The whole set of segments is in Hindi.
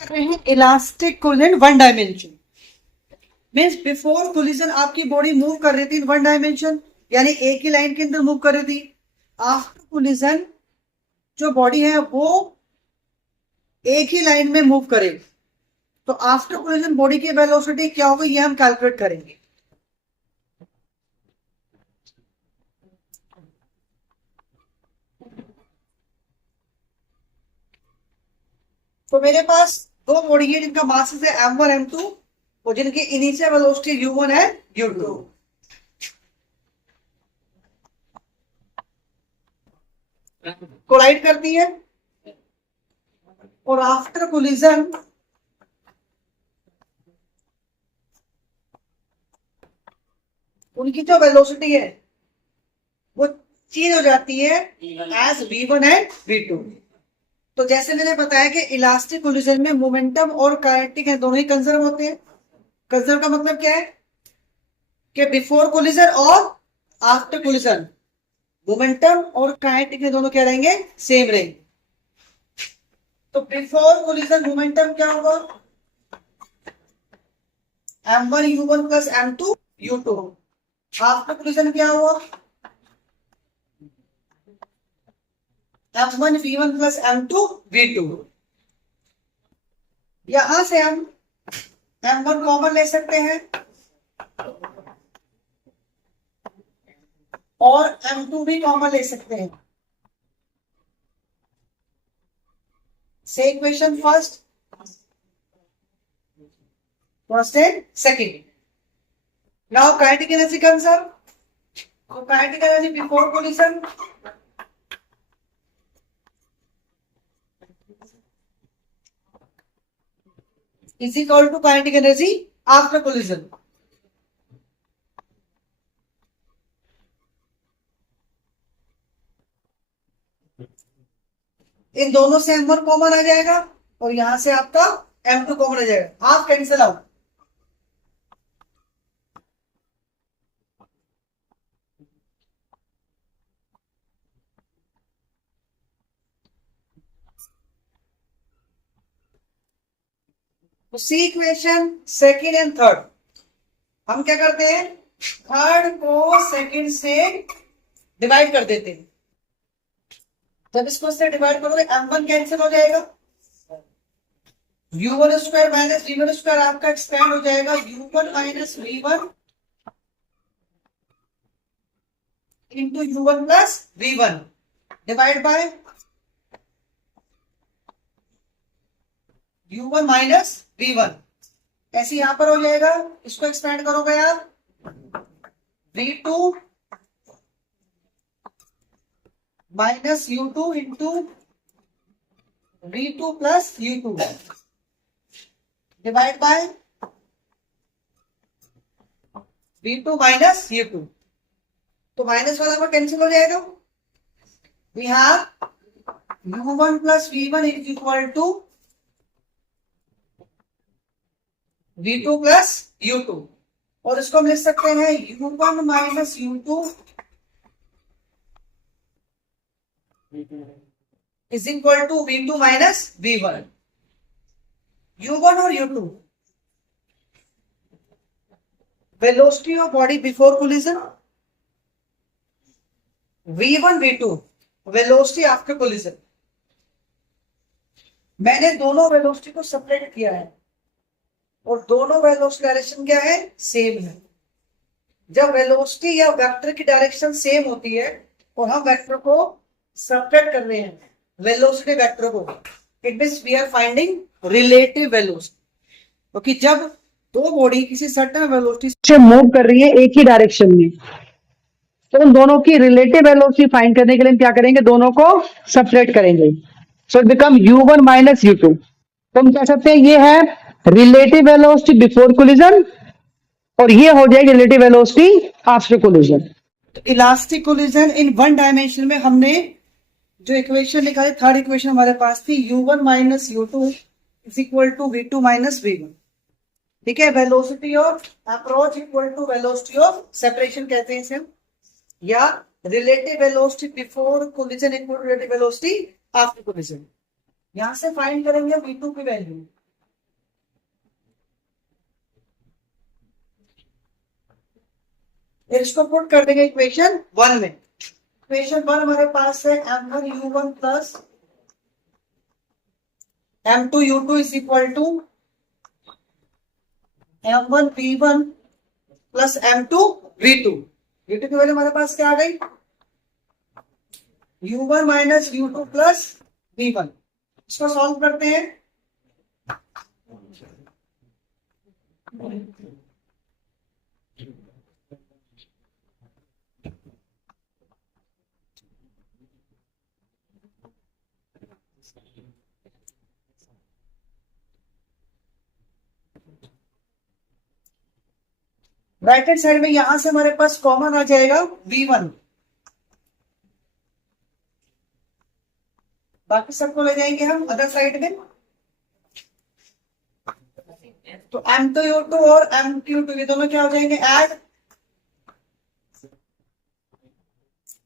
Elastic collision one dimension means before collision आपकी बॉडी मूव कर रही थी वन डायमेंशन, यानी एक ही लाइन के अंदर मूव कर रही थी। आफ्टर कोलिजन जो बॉडी है वो एक ही लाइन में मूव करेगी। तो आफ्टर कोलिजन बॉडी की वेलोसिटी क्या होगी ये हम कैलकुलेट करेंगे। तो मेरे पास दो बॉडी है जिनका मासेस है m1 m2 और जिनकी इनिशियल वेलोसिटी u1 है u2। कोलाइड करती है और आफ्टर कोलिजन उनकी जो वेलोसिटी है वो चेंज हो जाती है एज v1 एंड v2। तो जैसे मैंने बताया कि इलास्टिक कोलिजन में मोमेंटम और काइनेटिक है दोनों ही कंजर्व होते हैं। कंजर्व का मतलब क्या है कि बिफोर कोलिजन और आफ्टर कोलिजन मोमेंटम और काइनेटिक है दोनों क्या रहेंगे, सेम रहेंगे। तो बिफोर कोलिजन मोमेंटम क्या होगा, m1 u1 plus m2 u2। After collision क्या हुआ, m1 v1 plus m2 v2। यहां से हम m1 कॉमन ले सकते हैं और m2 भी कॉमन ले सकते हैं। से equation first and second. Now kinetic energy conserve. तो kinetic energy before collision is equal to kinetic energy after collision। इन दोनों से m1 कॉमन आ जाएगा और यहां से आपका m2 कॉमन आ जाएगा, हाफ कैंसिल आउट। तो सी इक्वेशन सेकेंड एंड थर्ड हम क्या करते हैं, थर्ड को सेकेंड से डिवाइड कर देते हैं। जब इसको से डिवाइड करोगे m1 कैंसिल हो जाएगा, u1 square minus v1 square आपका एक्सपेंड हो जाएगा u1 minus v1 into u1 plus v1 divide by u1 minus v1। ऐसे यहां पर हो जाएगा, इसको एक्सपेंड करोगे आप v2 minus u2 into v2 plus u2 divide by v2 minus u2। तो माइनस वाला पर कैंसिल हो जाएगा। We have u1 plus v1 is equal to v2 plus u2 और इसको हम लिख सकते हैं u1 minus u2 is equal to v2 minus v1। u1 और u2 velocity of body before collision, v1 v2 velocity after collision. मैंने दोनों वेलोसिटी को सेपरेट किया है और दोनों वेलोसिटी डायरेक्शन क्या है, सेम है। जब वेलोसिटी या वेक्टर की डायरेक्शन सेम होती है और हम वेक्टर को सब्ट्रैक्ट कर रहे हैं वेलोसिटी वेक्टर को, it means we are finding relative velocity. क्योंकि जब दो बॉडी किसी सर्टेन वेलोसिटी से मूव कर रही है एक ही डायरेक्शन में, तो उन दोनों की रिलेटिव वेलोसिटी फाइंड करने के लिए क्या करेंगे, दोनों को सब्ट्रैक्ट करेंगे। So it become u1 minus u2। तो हम कह सकते हैं ये है रिलेटिव वेलोसिटी बिफोर कोलिजन और ये हो जाएगी relative velocity after collision. Elastic collision in one dimension में हमने जो इक्वेशन निकाली, थर्ड इक्वेशन हमारे पास थी u1 minus u2 is equal to v2 minus v1। ठीक है, velocity of approach equal to velocity of separation कहते हैं इसे, या relative velocity before collision equal to relative velocity after collision. यहां से फाइंड करेंगे v2 की वैल्यू। इसको पुट कर देंगे इक्वेशन 1 में। इक्वेशन 1 हमारे पास है m1u1 plus m2u2 is equal to m1v1 plus m2v2। v2 की वैल्यू हमारे पास क्या आ गई, u1 minus u2 plus v1। इसको सॉल्व करते हैं। राइट हैंड साइड में यहां से हमारे पास कॉमन आ जाएगा v1, बाकी सबको ले जाएंगे हम अदर साइड में। तो m2u2 और m2u2 ये दोनों क्या हो जाएंगे, add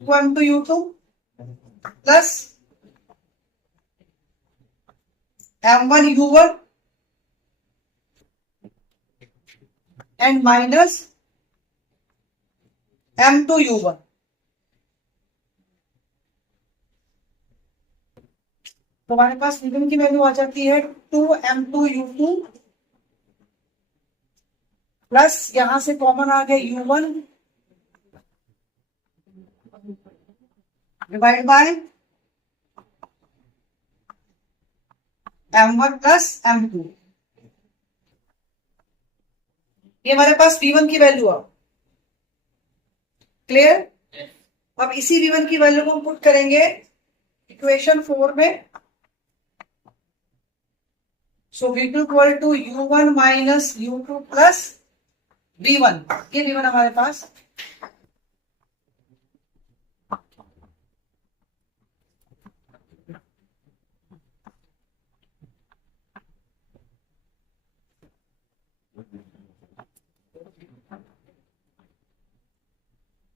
to m2u2 plus m1u1 and minus m2u1। तो हमारे पास v1 की वैल्यू आ जाती है 2m2u2 प्लस यहां से कॉमन आ गया u1 divide bye m1 plus m2। ये हमारे पास v1 की वैल्यू आ क्लियर। अब इसी v1 की वैल्यू को हम पुट करेंगे इक्वेशन 4 में। So v2 equal to u1 minus u2 plus v1। ये v1 हमारे पास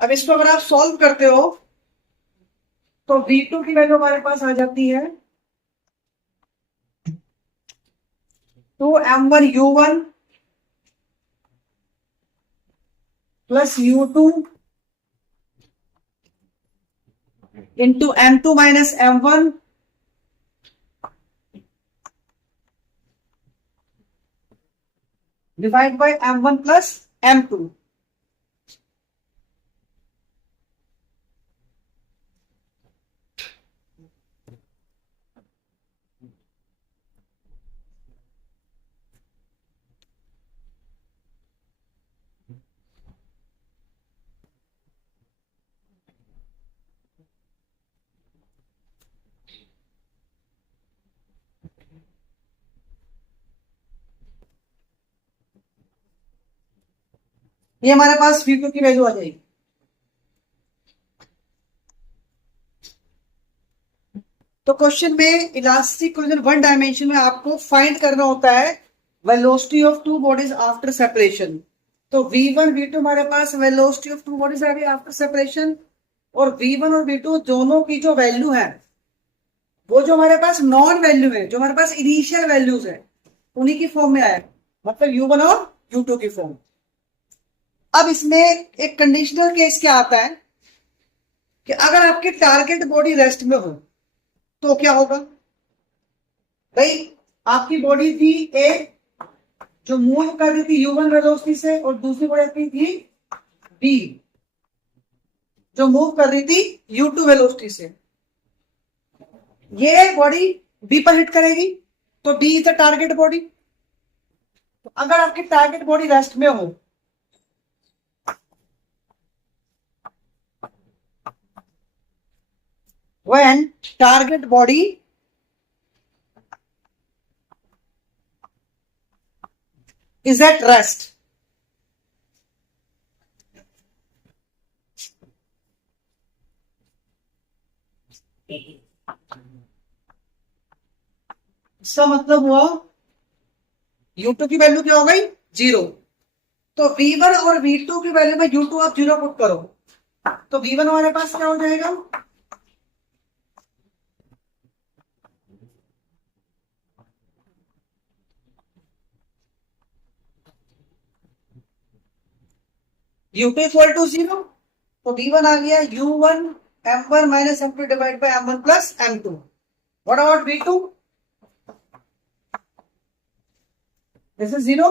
अब इसको अगर आप सॉल्व करते हो तो v2 की वैल्यू हमारे पास आ जाती है 2m1u1 plus u2 into m2 minus m1 divide by m1 plus m2। ये हमारे पास v2 की वैल्यू आ जाएगी। तो क्वेश्चन में इलास्टिक कोलिजन वन डायमेंशन में आपको फाइंड करना होता है velocity of two bodies after separation. तो v1 v2 हमारे पास वेलोसिटी ऑफ टू बॉडीज आ गई आफ्टर सेपरेशन, और v1 और v2 दोनों की जो वैल्यू है वो जो हमारे पास नॉन वैल्यू है, जो हमारे पास इनिशियल वैल्यूज है, उन्हीं की फॉर्म में आया, मतलब u1 और u2 की फॉर्म। अब इसमें एक कंडीशनल केस क्या आता है कि अगर आपकी टारगेट बॉडी रेस्ट में हो तो क्या होगा भाई, आपकी बॉडी थी ए जो मूव कर रही थी u1 वेलोसिटी से, और दूसरी बॉडी थी बी जो मूव कर रही थी u2 वेलोसिटी से। ये बॉडी बी पर हिट करेगी तो B is the target body. तो अगर आपकी टारगेट बॉडी रेस्ट में हो when target body is at rest, इसका मतलब हुआ u2 की वैल्यू क्या हो गई 0। तो v1 और v2 की वैल्यू में u2 आप 0 पुट करो तो v1 हमारे पास क्या हो जाएगा, u2 इक्वल टू 0, तो v1 आ गया u1 m1 minus m2 divide by m1 plus m2. What about v2? This is 0,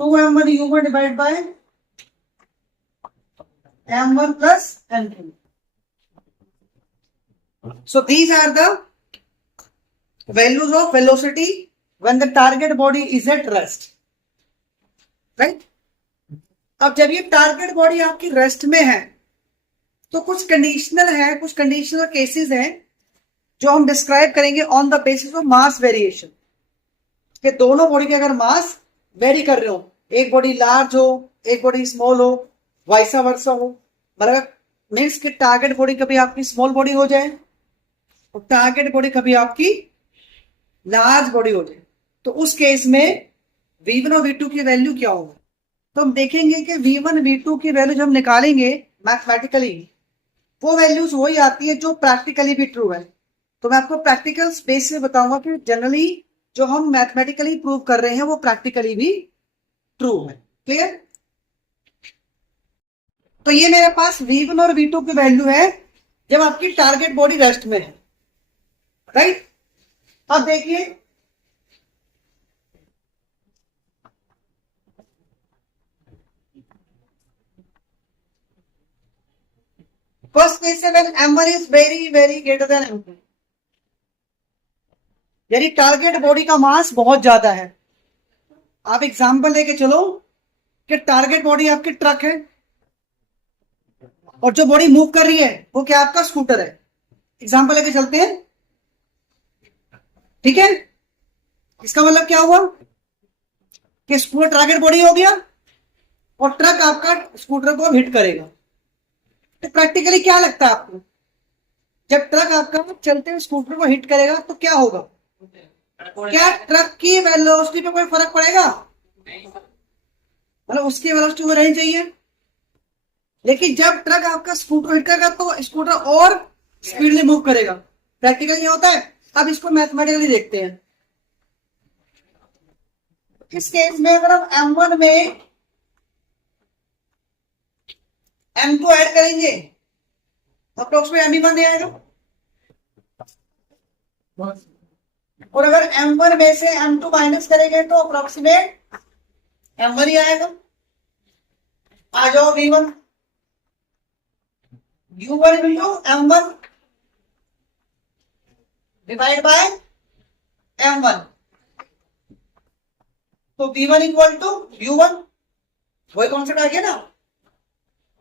2m1 u1 divide bye m1 plus m2. So these are the values of velocity when the target body is at rest, right? अब जब ये टारगेट बॉडी आपकी रेस्ट में है तो कुछ कंडीशनल है, कुछ कंडीशनल केसेस हैं जो हम डिस्क्राइब करेंगे on the basis of mass variation, कि दोनों बॉडी के अगर मास वेरी कर रहे हो, एक बॉडी लार्ज हो एक बॉडी स्मॉल हो, वाइसा वर्सा हो, मतलब मीन्स कि टारगेट बॉडी कभी आपकी स्मॉल बॉडी हो जाए और टारगेट बॉडी कभी आपकी लार्ज बॉडी हो जाए, तो उस केस में v1 और v2 की वैल्यू क्या होगा? तो हम देखेंगे कि v1 v2 की वैल्यू जब हम निकालेंगे मैथमेटिकली, वो वैल्यूज वही आती है जो प्रैक्टिकली भी ट्रू है. तो मैं आपको प्रैक्टिकल बेस से बताऊंगा कि जनरली जो हम मैथमेटिकली प्रूव कर रहे हैं वो प्रैक्टिकली भी ट्रू है. क्लियर? तो ये मेरे पास v1 और v2 की वैल्यू है जब आपकी टारगेट बॉडी रेस्ट में है, राइट? अब देखिए फर्स्ट केस है when m1 is very very greater than m2, यानी टारगेट बॉडी का मास बहुत ज्यादा है. आप एग्जांपल लेके चलो कि टारगेट बॉडी आपकी ट्रक है और जो बॉडी मूव कर रही है वो क्या आपका स्कूटर है. एग्जांपल लेके चलते हैं, ठीक है? इसका मतलब क्या हुआ कि स्कूटर टारगेट बॉडी हो गया और ट्रक आपका स्कूटर को हिट करेगा. तो प्रैक्टिकली क्या लगता है आपको, जब ट्रक आपका चलते हुए स्कूटर को हिट करेगा तो क्या होगा? क्या ट्रक की वेलोसिटी पे कोई फर्क पड़ेगा? मतलब उसकी वेलोसिटी वो रहनी चाहिए, लेकिन जब ट्रक आपका स्कूटर हिट करेगा तो स्कूटर और स्पीडली मूव करेगा. प्रैक्टिकली ये होता है. अब इसको मैथमेटिकली देखते हैं. इस केस में अगर हम m1 में m2 ऐड करेंगे अप्रोक्सीमेट m1 आएगा, और अगर m1 में से m2 माइनस करेंगे तो अप्रोक्सीमेट m1 ही आएगा. आ जाओ v1 u1 into m1 divide by m1, तो v1 इक्वल टू u1, वही कॉन्सेप्ट आ गया ना.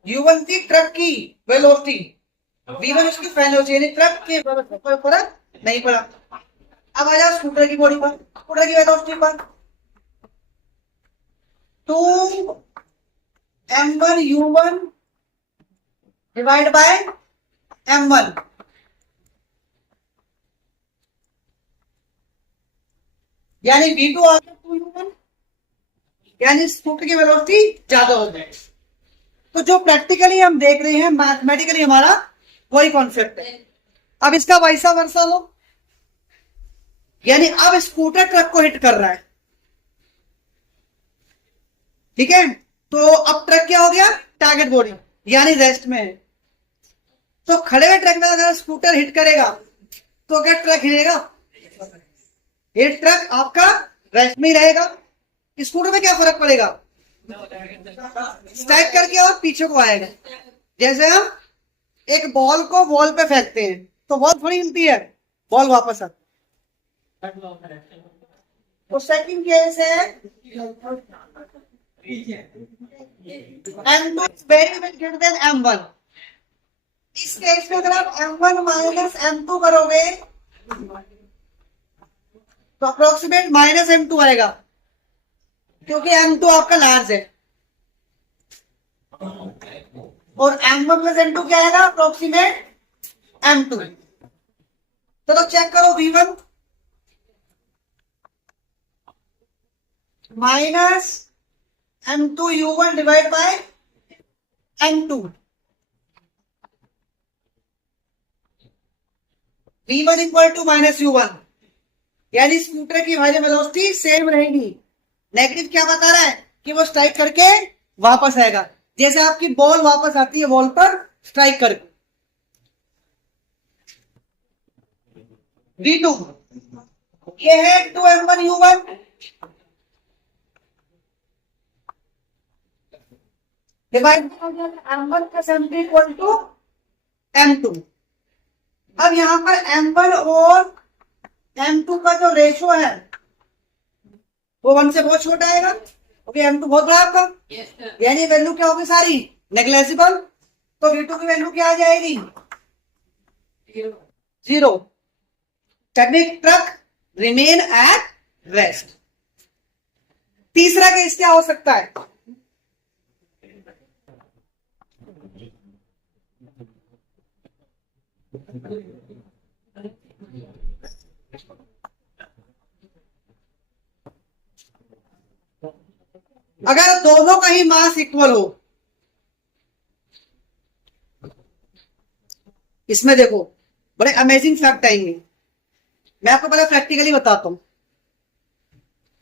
u1 थी ट्रक की वेलोसिटी, v1 उसकी वेलोसिटी, यानी ट्रक की कोई फर्क नहीं पड़ा. अब आ जाओ स्कूटर की बॉडी पर, स्कूटर की वेलोसिटी पर, 2 m1 u1 divide bye m1, यानी v2 आ गया 2u1, यानी स्कूटर की वेलोसिटी ज्यादा हो जाए. तो जो प्रैक्टिकली हम देख रहे हैं मैथमेटिकली हमारा वही कॉन्सेप्ट है. अब इसका वैसा वर्सा लो, यानी अब स्कूटर ट्रक को हिट कर रहा है, ठीक है? तो अब ट्रक क्या हो गया? टारगेट बॉडी, यानी रेस्ट में है. तो खड़े हुए ट्रक में अगर स्कूटर हिट करेगा तो क्या ट्रक हिलेगा? ये ट्रक आपका रेस्ट में ही रहेगा. स्कूटर में क्या फर्क पड़ेगा? स्टैक करके और पीछे को आएगा. जैसे हम एक बॉल को वॉल पे फेंकते हैं तो बॉल थोड़ी हिलती है, बॉल वापस आती है. तो सेकंड केस है m2 is very much greater than m1. इस केस में अगर आप m1 माइनस m2 करोगे तो अप्रोक्सीमेट माइनस m2 आएगा, क्योंकि m2 आपका लार्ज है, और m1 प्लस m2 क्या आएगा? Approximate m2. तो चेक करो, v1 minus m2 u1 divide by m2, v1 equal to minus u1, यानी स्कूटर की वेलोसिटी सेम रहेगी नेगेटिव क्या बता रहा है कि वो स्ट्राइक करके वापस आएगा, जैसे आपकी बॉल वापस आती है वॉल पर स्ट्राइक करके। V2 ये है 2m1u1 divide m1 plus m2 equal to m2। अब यहां पर m1 और m2 का जो रेशो है वो 1 से बहुत छोटा आएगा, क्योंकि m2 बहुत बड़ा आपका, यानी वैल्यू क्या होगी सारी नेग्लेजिबल। तो V2 की वैल्यू क्या आ जाएगी 0। Technique truck remain at rest. तीसरा केस क्या हो सकता है, अगर दोनों का ही मास इक्वल हो। इसमें देखो बड़े अमेजिंग फैक्ट आएंगे, मैं आपको पहले प्रैक्टिकली बताता हूं।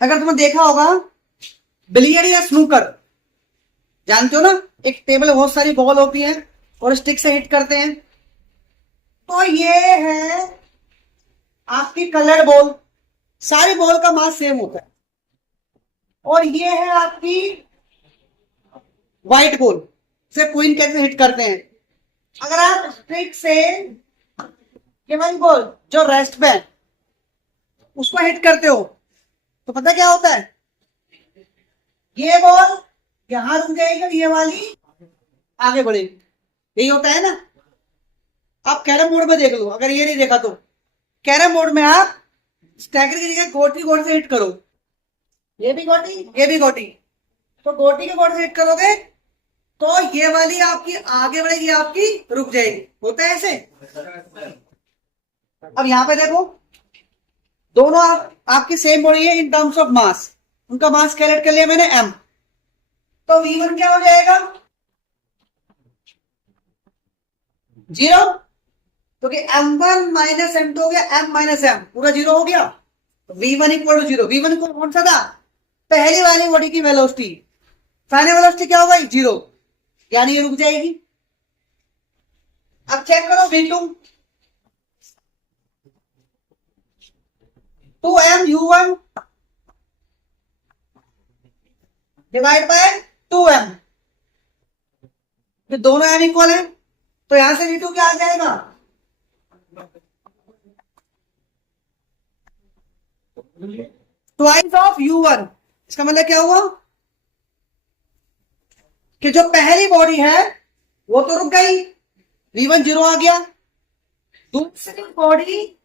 अगर तुमने देखा होगा बिलियर्ड या स्नूकर, जानते हो ना, एक टेबल में बहुत सारी बॉल होती है और स्टिक से हिट करते हैं। तो ये है आपकी कलर्ड बॉल, सारी बॉल का मास सेम होता है, और ये है आपकी व्हाइट बॉल से क्वीन कैसे हिट करते हैं। अगर आप स्टिक से केवल बॉल जो रेस्ट पे है उसको हिट करते हो तो पता क्या होता है, ये बॉल यहां रुक जाएगी और ये वाली आगे बढ़ेगी, यही होता है ना। आप कैरम बोर्ड में देख लो, अगर ये नहीं देखा तो कैरम बोर्ड में आप स्टैगर की जगह गोटी बोर्ड से हिट करो, ये भी गोटी ये भी गोटी, तो गोटी के बोर्ड से हिट करोगे तो ये वाली आपकी आगे बढ़ेगी, आपकी रुक जाएगी, होता है ऐसे। अब यहां पे देखो दोनों आपकी सेम बॉडी है इन टर्म्स ऑफ मास, उनका मास कैलकुलेट कर लिया मैंने m, तो V1 क्या हो जाएगा 0, क्योंकि m1 माइनस m2 हो गया, m माइनस m पूरा 0 हो गया, तो V1 इक्वल टू 0। V1 को कौन सा था, पहली वाली बॉडी की वेलोसिटी, फाइनल वेलोसिटी क्या होगा 0, यानी ये रुक जाएगी। अब चेक करो V2 2m(u1) divide by 2m, तो दोनों m इक्वल है, तो यहां से V2 क्या आ जाएगा ट्वाइस ऑफ u1। इसका मतलब क्या हुआ कि जो पहली बॉडी है वो तो रुक गई, V1 0 आ गया, दूसरी बॉडी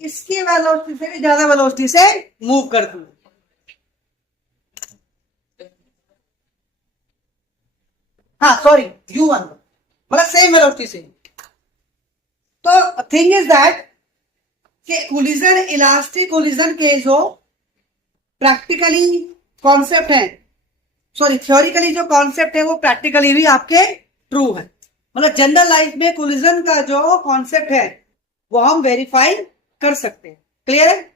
इसकी वेलोसिटी से भी ज्यादा वेलोसिटी से मूव करती है। हाँ सॉरी u1 मतलब सेम वेलोसिटी से। तो थिंग इज दैट कि कोलिजन, इलास्टिक कोलिजन के जो प्रैक्टिकली कॉन्सेप्ट है, सॉरी थ्योरिकली जो कॉन्सेप्ट है वो प्रैक्टिकली भी आपके ट्रू है। मतलब जनरल लाइफ में कोलिजन का जो कॉन्सेप्ट है वो हम वेरीफाई कर सकते हैं। क्लियर है।